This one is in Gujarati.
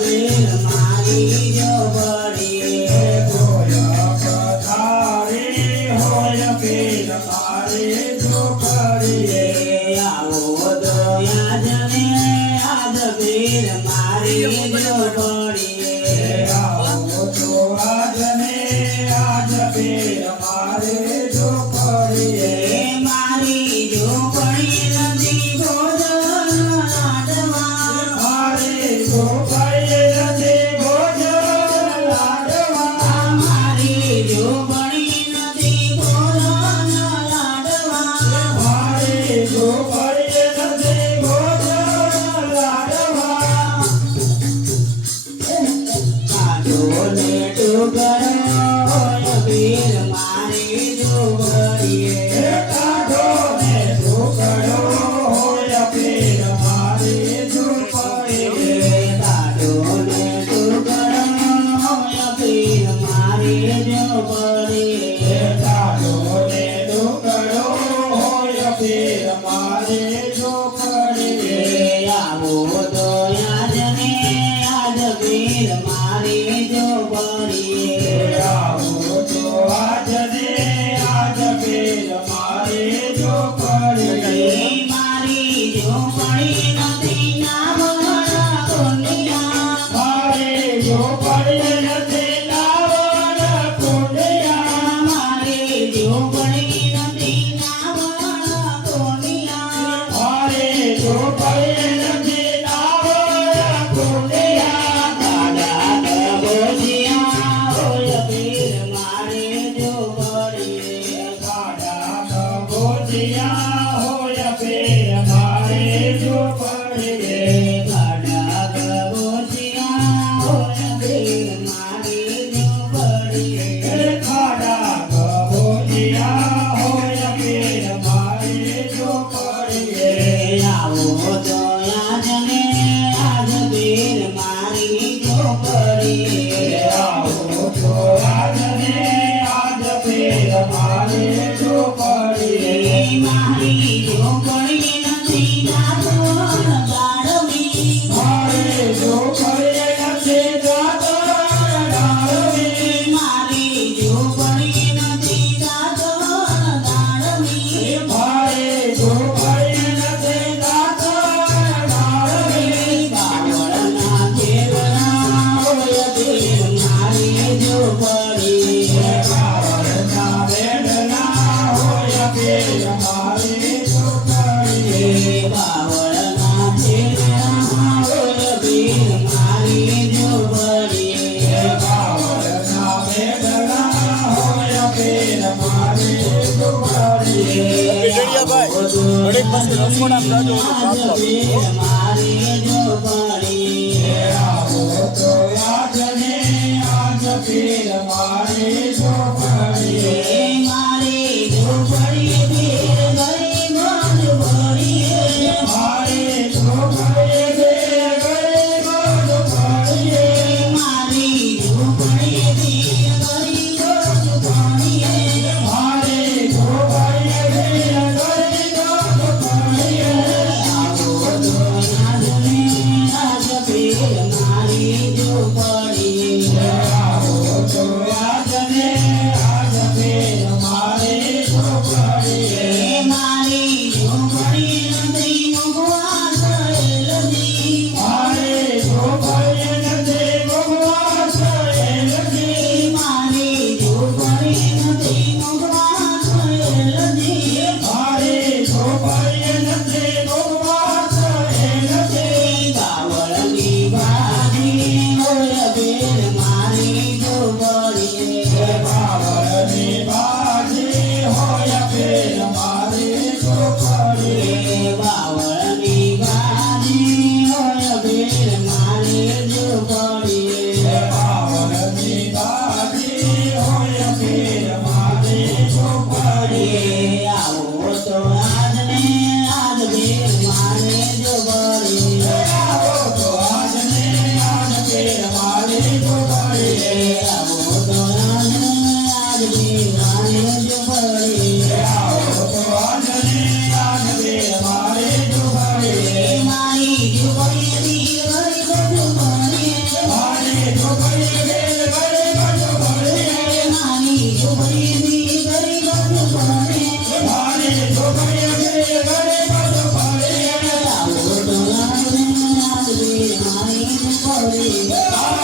બેલ મારી જોબડીએ ગોયા પધારી હોય બેલ મારી જોબડીએ આવો તો યાદ ને આજ બેલ મારી જોબડીએ આવો તો આજને આજ બેલ મારી જોબડીએ મારી જોબડી નથી ભોજન લાડવા મારી જોબડીએ નથી ભોજન લાડવા મારી જોબડી નથી ભોજન લાડવા મારી જોબડીએ નથી ભોજન લાડવા કાઢો ને ટુકડો હોય બેલ મારી જોબડીએ કાઢો ને ટુકડો હોય બેલ મારી જોબડીએ કાઢો ને ટુકડો હોય બેલ મારી જોબડીએ કાઢો ને ટુકડો હોય બેલ મારી જોબડીએ આવો તો યાદ ને યાદ બેલ મારી જોબડીએ આવો તો આજને આજ બેલ મારી જોબડીએ મારી જોબડી નથી નાવડા કોનિયા મારી જોબડીએ નથી નાવડા કુંડિયા મારી જોબડી નથી નાવડા કોનિયા મારી જોબડીએ નથી નાવડા કુંડિયા દાદા ગોજિયા હોય બેલ મારી જોબડીએ કાઢા ગોજિયા હોય બેલ મારી જોબડીએ દાદા ગોજિયા હોય બેલ મારી જોબડીએ ખાડા ગોજિયા હોય બેલ મારી જોબડીએ આવો તો યાદ ને આજ બેલ મારી જોબડીએ આવો તો આજને આજ બેલ મારી જોબડીએ મારી જોબડી નથી જાતો ગાળવી મારી જોબડીએ નથી જાતો ડાળવી મારી જોબડી નથી જાતો ગાળવી મારી જોબડીએ નથી જાતો ડાળવી બાવળના દેવના હોય બેલ મારી જોબડીએ કાવડના વેડના હોય બેલ મારી જોબડીએ બાવળના દેવના હોય બેલ મારી જોબડીએ કાવડના વેડના હોય બેલ મારી જોબડીએ ભાઈ ઘડીક પછી રસોડામાં જાજો ઓલું પાપડ. મારી જોબડીએ આવો તો આજને આજ બેલ મારી જોબડીએ મારી જોબડી બેલ ગરીબ જોબડીએ મારી જોબડીએ બેલ ગરીબ જોબડીએ મારી જોબડી બેલ ગરીબ જોબડીએ મારી જોબડીએ બેલ ગરીબ જોબડીએ આવો તો યાદ ને આજ બેલ મારી જોબડીએ આવો તો આજને આજ બેલ મારી જોબડીએ મારી જોબડી નથી ભગવાન થયેલજી મારી જોબડીએ નથી ભગવાન થયેલજી મારી જોબડી નથી ભગવાન થયેલજી મારી જોબડીએ નથી ભગવાન થયેલજી બાવળની બાજી હોય બેલ મારી જોબડી પડી. આ